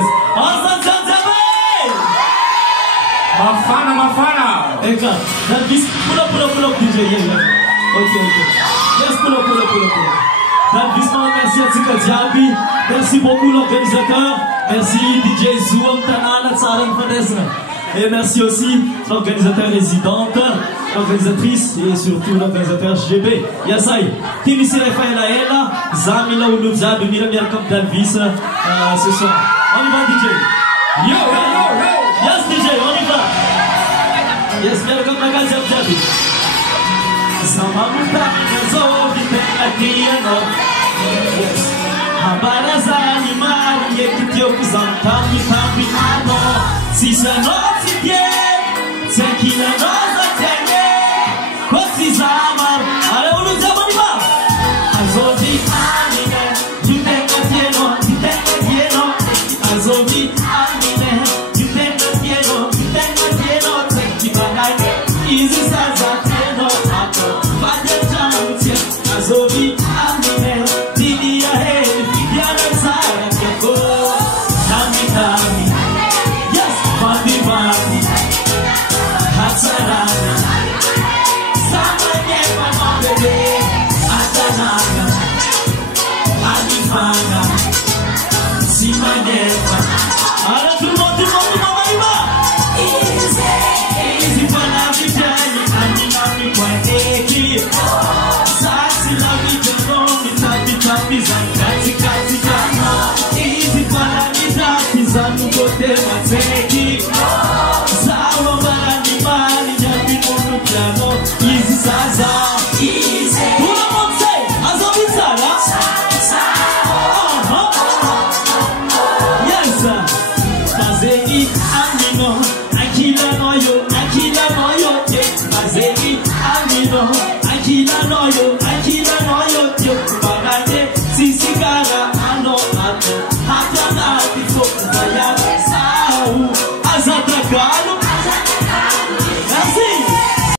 yes. Awesome, Mafana. Eka, that this pull up DJ, yeah. Okay. Yes, pull up. That this man, merci à Tika Diaby, merci beaucoup l'organisateur, merci DJ Zoom Tanana Tsaran Fadesna. Et merci aussi l'organisateur résidente, l'organisatrice et surtout l'organisateur GB. Yasai, Timisi Rafaela Ella, Zamila Ouloudza, Mira comme Dalvis ce soir. On y va DJ. Yo. Yes DJ, on y va. Yes, welcome to Gazette Jabi. Sama muta nazo vitenga yes. Habara za animali yekitio kuzamtambi ano. Sisa no sitie, sekina no zatenge. Kosi zama, ale ulu zamani ba. Azovi anime, vitenga tieno. Azovi anime, vitenga tieno. Tekibanaye, easy saza tieno. Azovi anime, didi ya heli, fidiana zara kiako. Tami, yes, bandi, hatsarana. Sama nyema mabele, atanana, anifana, sima nyema. Ala tout le monde, easy pana vijani, anima kwa eki. Katika easy para me dar pisando no tema